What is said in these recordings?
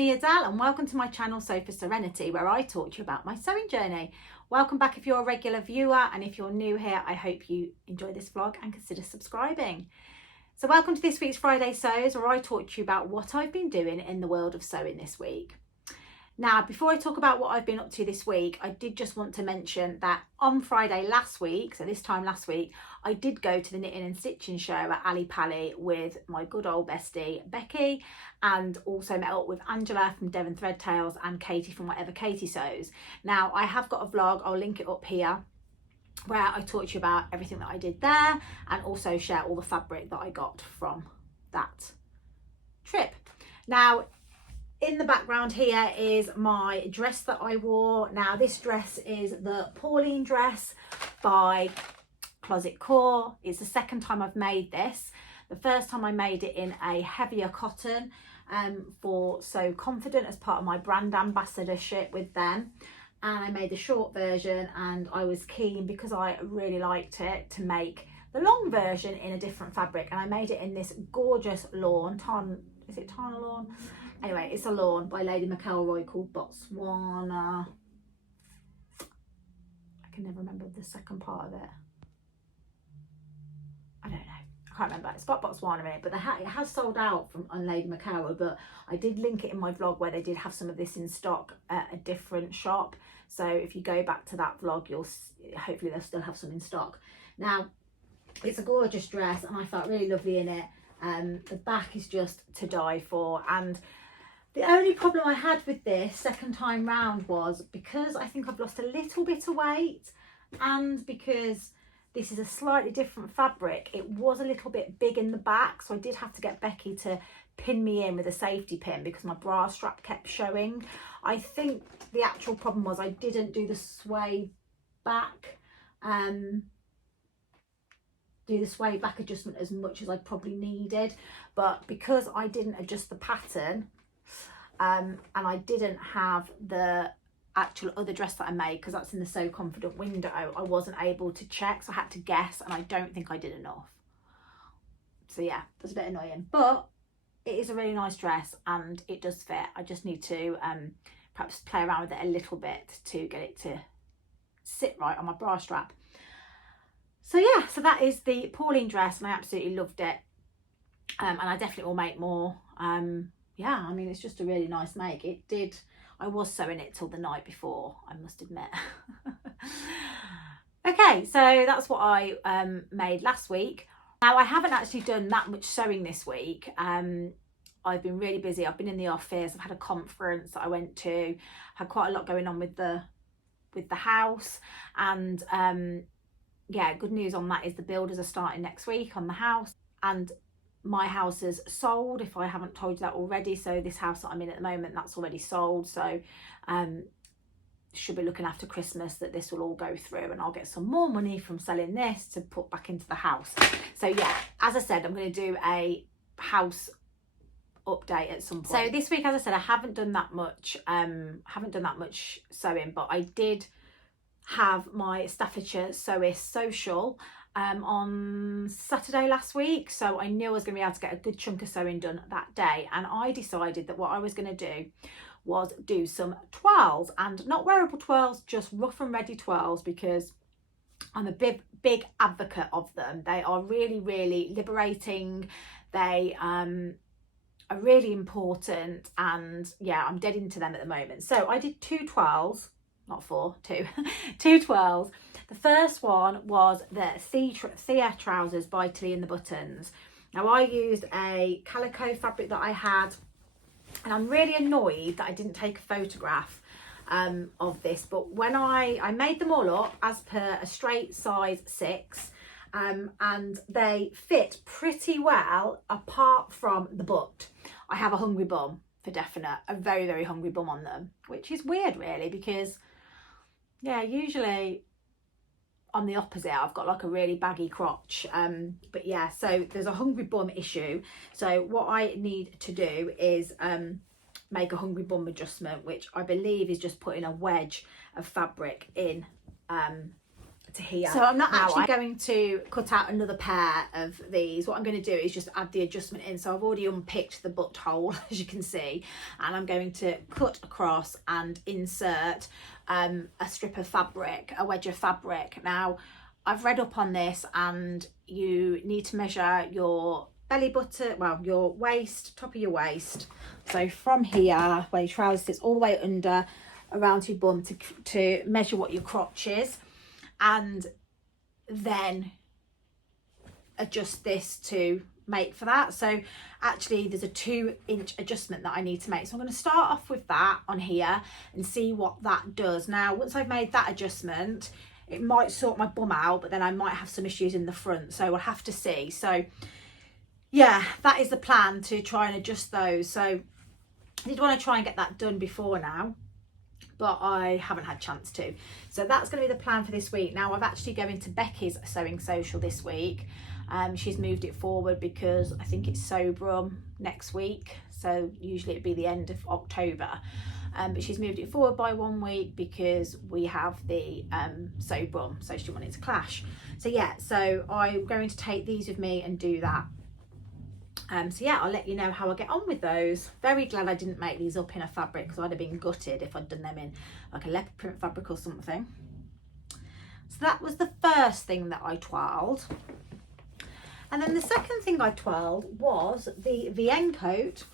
me, Adele, and welcome to my channel Sew for Serenity, where I talk to you about my sewing journey. Welcome back if you're a regular viewer, and if you're new here, I hope you enjoy this vlog and consider subscribing. So welcome to this week's Friday Sews, where I talk to you about what I've been doing in the world of sewing this week. Now, before I talk about what I've been up to this week, I did just want to mention that on Friday last week, so this time last week, I did go to the Knitting and Stitching show at Ali Pally with my good old bestie Becky, and also met up with Angela from Devon Threadtails and Katie from Whatever Katie Sews. Now, I have got a vlog, I'll link it up here, where I talk to you about everything that I did there and also share all the fabric that I got from that trip. Now, in the background here is my dress that I wore. Now, this dress is the Pauline dress by Closet Core. It's the second time I've made this. The first time I made it in a heavier cotton for So Confident as part of my brand ambassadorship with them. And I made the short version, and I was keen, because I really liked it, to make the long version in a different fabric. And I made it in this gorgeous lawn, is it Tana lawn? Anyway, it's a lawn by Lady McElroy called Botswana. I can never remember the second part of it. I don't know. I can't remember. It's got Botswana in it, but it has sold out from on Lady McElroy. But I did link it in my vlog where they did have some of this in stock at a different shop. So if you go back to that vlog, hopefully they'll still have some in stock. Now, it's a gorgeous dress, and I felt really lovely in it. The back is just to die for, and the only problem I had with this second time round was because I think I've lost a little bit of weight, and because this is a slightly different fabric, it was a little bit big in the back, so I did have to get Becky to pin me in with a safety pin because my bra strap kept showing. I think the actual problem was I didn't do the sway back adjustment as much as I probably needed, but because I didn't adjust the pattern and I didn't have the actual other dress that I made, because that's in the So Confident window, I wasn't able to check, so I had to guess, and I don't think I did enough. So yeah, that's a bit annoying, but it is a really nice dress and it does fit. I just need to perhaps play around with it a little bit to get it to sit right on my bra strap. So yeah, so that is the Pauline dress, and I absolutely loved it, and I definitely will make more. Yeah, I mean, it's just a really nice make. I was sewing it till the night before, I must admit. Okay, so that's what I made last week. Now, I haven't actually done that much sewing this week. I've been really busy. I've been in the office. I've had a conference that I went to. Had quite a lot going on with the house, and yeah, good news on that is the builders are starting next week on the house, and my house is sold, if I haven't told you that already. So this house that I'm in at the moment, that's already sold. So should be looking after Christmas that this will all go through, and I'll get some more money from selling this to put back into the house. So yeah, as I said, I'm going to do a house update at some point. So this week, as I said, I haven't done that much sewing, but I did have my Staffordshire Sewist social on Saturday last week, so I knew I was going to be able to get a good chunk of sewing done that day, and I decided that what I was going to do was do some twirls, and not wearable twirls, just rough and ready twirls, because I'm a big advocate of them. They are really, really liberating. They are really important, and yeah, I'm dead into them at the moment. So I did two twirls, not four, two twirls. The first one was the Thea trousers by Tilly and the Buttons. Now, I used a calico fabric that I had, and I'm really annoyed that I didn't take a photograph of this, but when I made them all up as per a straight size 6, and they fit pretty well apart from the butt. I have a hungry bum for definite, a very, very hungry bum on them, which is weird really, because yeah, usually I'm the opposite. I've got like a really baggy crotch, but yeah, so there's a hungry bum issue. So what I need to do is make a hungry bum adjustment, which I believe is just putting a wedge of fabric in to here. So I'm not actually going to cut out another pair of these. What I'm going to do is just add the adjustment in. So I've already unpicked the butthole, as you can see, and I'm going to cut across and insert a strip of fabric, a wedge of fabric. Now, I've read up on this, and you need to measure your belly button, well, your waist, top of your waist. So from here, where your trouser sits, all the way under, around your bum, to measure what your crotch is, and then adjust this to make for that. So actually there's a 2-inch adjustment that I need to make. So I'm going to start off with that on here and see what that does. Now, once I've made that adjustment, it might sort my bum out, but then I might have some issues in the front. So we'll have to see. So yeah, that is the plan, to try and adjust those. So I did want to try and get that done before now, but I haven't had a chance to. So that's going to be the plan for this week. Now, I've actually going to Becky's sewing social this week. She's moved it forward because I think it's Sobrum next week. So usually it'd be the end of October. But she's moved it forward by 1 week because we have the Sobrum. So she wanted it to clash. So yeah, so I'm going to take these with me and do that. So yeah, I'll let you know how I get on with those. Very glad I didn't make these up in a fabric, because I'd have been gutted if I'd done them in like a leopard print fabric or something. So that was the first thing that I twirled. And then the second thing I twirled was the VN coat,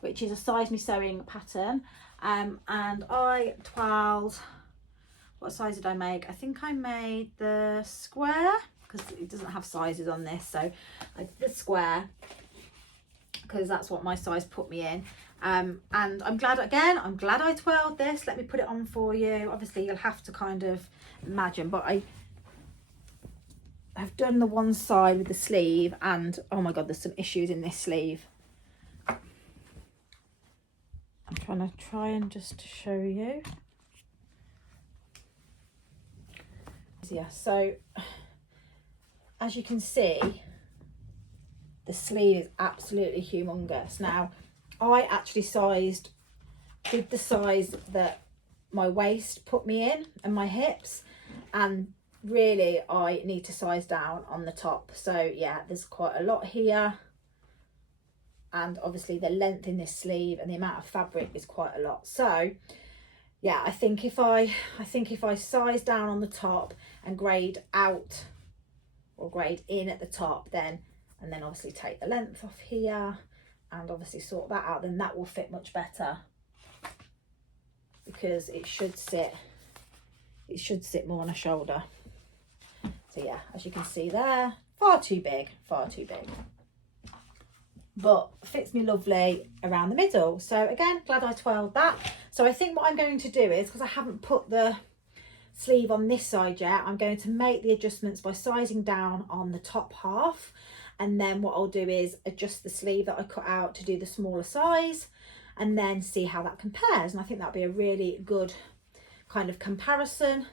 which is a Size Me Sewing pattern. And I twirled, what size did I make? I think I made the square, because it doesn't have sizes on this, so I did the square because that's what my size put me in. And I'm glad I twirled this. Let me put it on for you. Obviously you'll have to kind of imagine, but I've done the one side with the sleeve, and oh my god, there's some issues in this sleeve. I'm trying and just to show you. Yeah, so as you can see, the sleeve is absolutely humongous. Now, I actually did the size that my waist put me in and my hips, and really I need to size down on the top. So yeah, there's quite a lot here, and obviously the length in this sleeve and the amount of fabric is quite a lot. So yeah, I think if I size down on the top and grade out or grade in at the top, and then obviously take the length off here and obviously sort that out, then that will fit much better, because it should sit more on a shoulder. So yeah, as you can see there, far too big, but fits me lovely around the middle. So again, glad I twirled that. So I think what I'm going to do is, because I haven't put the sleeve on this side yet, I'm going to make the adjustments by sizing down on the top half, and then what I'll do is adjust the sleeve that I cut out to do the smaller size, and then see how that compares. And I think that'll be a really good kind of comparison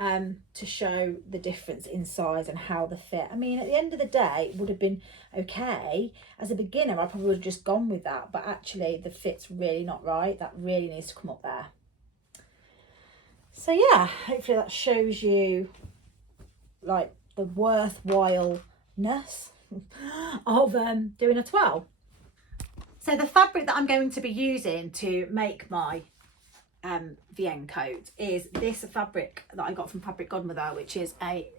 to show the difference in size and how the fit. I mean, at the end of the day, it would have been okay. As a beginner, I probably would have just gone with that, but actually the fit's really not right. That really needs to come up there. So yeah, hopefully that shows you like the worthwhileness of doing a twirl. So the fabric that I'm going to be using to make my VN coat is this fabric that I got from Fabric Godmother, which is a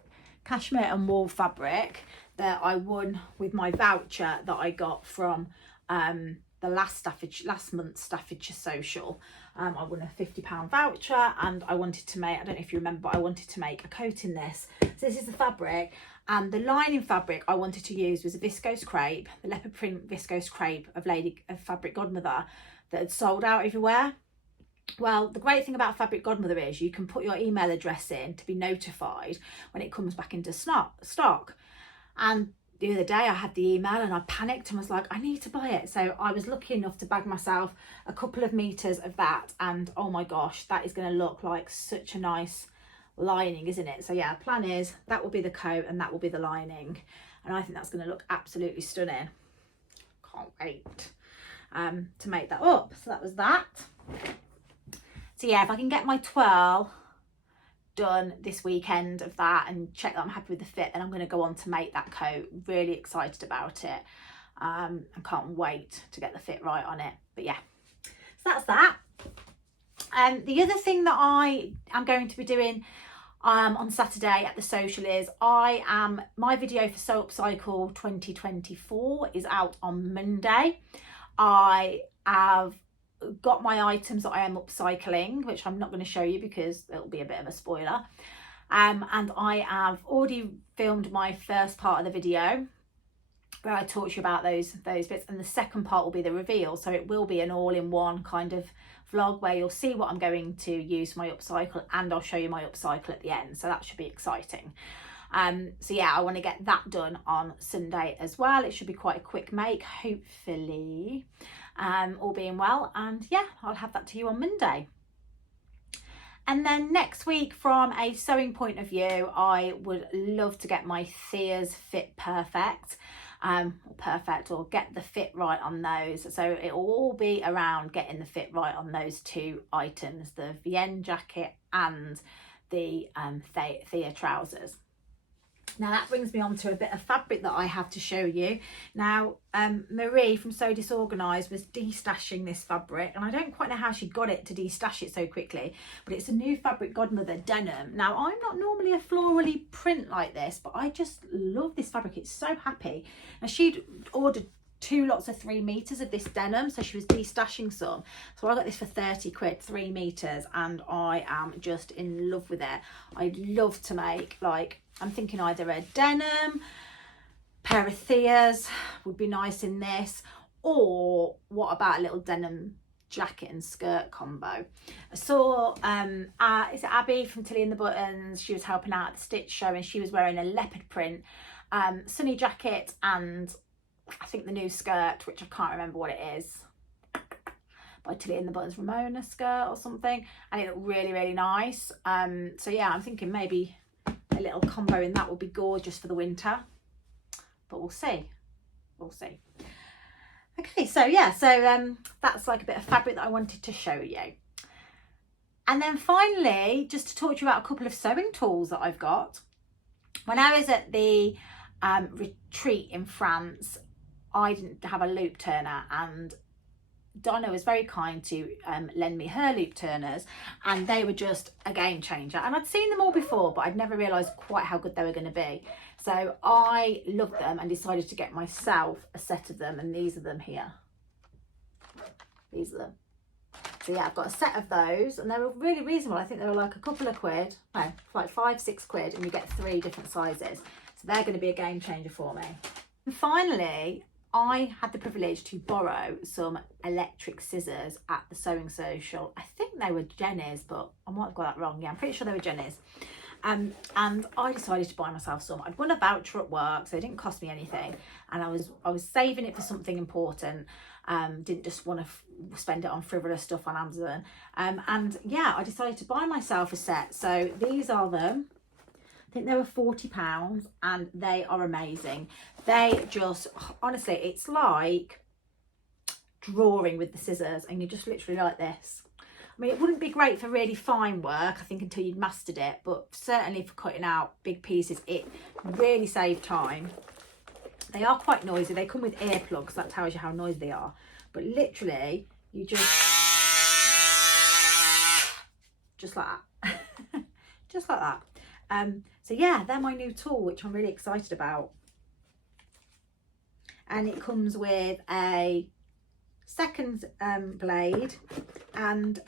cashmere and wool fabric that I won with my voucher that I got from the last month's Staffordshire social. I won a £50 voucher, and I wanted to make, I don't know if you remember, but I wanted to make a coat in this. So this is the fabric, and the lining fabric I wanted to use was a viscose crepe, the leopard print viscose crepe of Fabric Godmother that had sold out everywhere. Well, the great thing about Fabric Godmother is you can put your email address in to be notified when it comes back into stock. And the other day I had the email and I panicked and was like, I need to buy it. So I was lucky enough to bag myself a couple of meters of that, and oh my gosh, that is going to look like such a nice lining, isn't it? So yeah, plan is that will be the coat and that will be the lining, and I think that's going to look absolutely stunning. Can't wait to make that up. So that was that. So yeah, if I can get my twirl done this weekend of that and check that I'm happy with the fit, then I'm going to go on to make that coat. Really excited about it. I can't wait to get the fit right on it. But yeah, so that's that. The other thing that I am going to be doing on Saturday at the social is my video for Sew Upcycle 2024 is out on Monday. I have got my items that I am upcycling, which I'm not going to show you because it'll be a bit of a spoiler. And I have already filmed my first part of the video where I talk to you about those bits, and the second part will be the reveal. So it will be an all-in-one kind of vlog where you'll see what I'm going to use for my upcycle, and I'll show you my upcycle at the end. So that should be exciting. So yeah, I want to get that done on Sunday as well. It should be quite a quick make, hopefully, all being well. And yeah, I'll have that to you on Monday. And then next week, from a sewing point of view, I would love to get my Thea's fit perfect. Or get the fit right on those. So it will all be around getting the fit right on those two items, the Vienne jacket and the Thea trousers. Now that brings me on to a bit of fabric that I have to show you. Now Marie from So Disorganised was de-stashing this fabric, and I don't quite know how she got it to de-stash it so quickly, but it's a new fabric Godmother denim. Now I'm not normally a florally print like this, but I just love this fabric. It's so happy. Now she'd ordered 2 lots of 3 meters of this denim, so she was de-stashing some. So I got this for 30 quid, 3 meters, and I am just in love with it. I'd love to make, like, I'm thinking either a denim, pair of Theas would be nice in this, or what about a little denim jacket and skirt combo. I saw is it Abby from Tilly and the Buttons? She was helping out at the stitch show, and she was wearing a leopard print sunny jacket and I think the new skirt, which I can't remember what it is, by Tilly and the Buttons Ramona skirt or something, and it looked really, really nice. So yeah, I'm thinking maybe a little combo in that would be gorgeous for the winter, but we'll see. Okay, so yeah, so that's like a bit of fabric that I wanted to show you. And then finally, just to talk to you about a couple of sewing tools that I've got. When I was at the retreat in France, I didn't have a loop turner, and Donna was very kind to lend me her loop turners, and they were just a game changer. And I'd seen them all before, but I'd never realised quite how good they were going to be. So I loved them and decided to get myself a set of them, and these are them here. These are them. So yeah, I've got a set of those, and they were really reasonable. I think they were like a couple of quid, no, like 5-6 quid, and you get 3 different sizes. So they're going to be a game changer for me. And finally, I had the privilege to borrow some electric scissors at the Sewing Social. I think they were Jenny's, but I might have got that wrong. Yeah, I'm pretty sure they were Jenny's. And I decided to buy myself some. I'd won a voucher at work, so it didn't cost me anything, and I was saving it for something important. Didn't just want to spend it on frivolous stuff on Amazon. And yeah, I decided to buy myself a set. So these are them. I think they were £40, and they are amazing. They just, honestly, it's like drawing with the scissors, and you're just literally like this. I mean, it wouldn't be great for really fine work, I think, until you'd mastered it, but certainly for cutting out big pieces, it really saved time. They are quite noisy. They come with earplugs, that tells you how noisy they are. But literally, you just like that. Just like that. So yeah, they're my new tool, which I'm really excited about. And it comes with a second blade and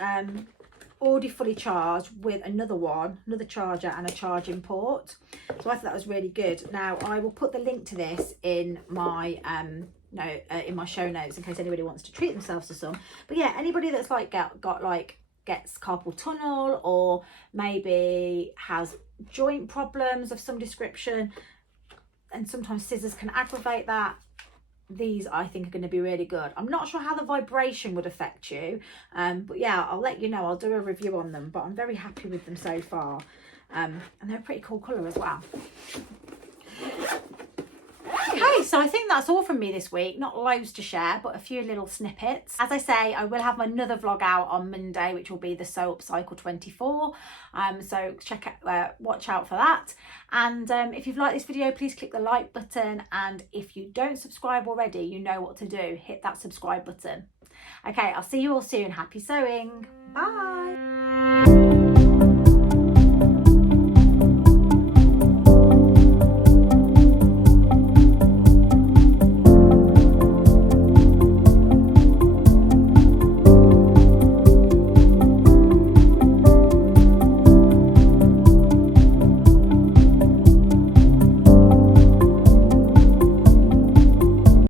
already fully charged with another charger and a charging port. So I thought that was really good. Now I will put the link to this in my in my show notes in case anybody wants to treat themselves to some. But yeah, anybody that's like gets carpal tunnel, or maybe has joint problems of some description, and sometimes scissors can aggravate that, these I think are going to be really good. I'm not sure how the vibration would affect you, but yeah, I'll let you know. I'll do a review on them, but I'm very happy with them so far, and they're a pretty cool colour as well. Okay, so I think that's all from me this week. Not loads to share, but a few little snippets. As I say, I will have another vlog out on Monday, which will be the Sew Up Cycle 24. So watch out for that. And if you've liked this video, please click the like button. And if you don't subscribe already, you know what to do. Hit that subscribe button. Okay, I'll see you all soon. Happy sewing. Bye.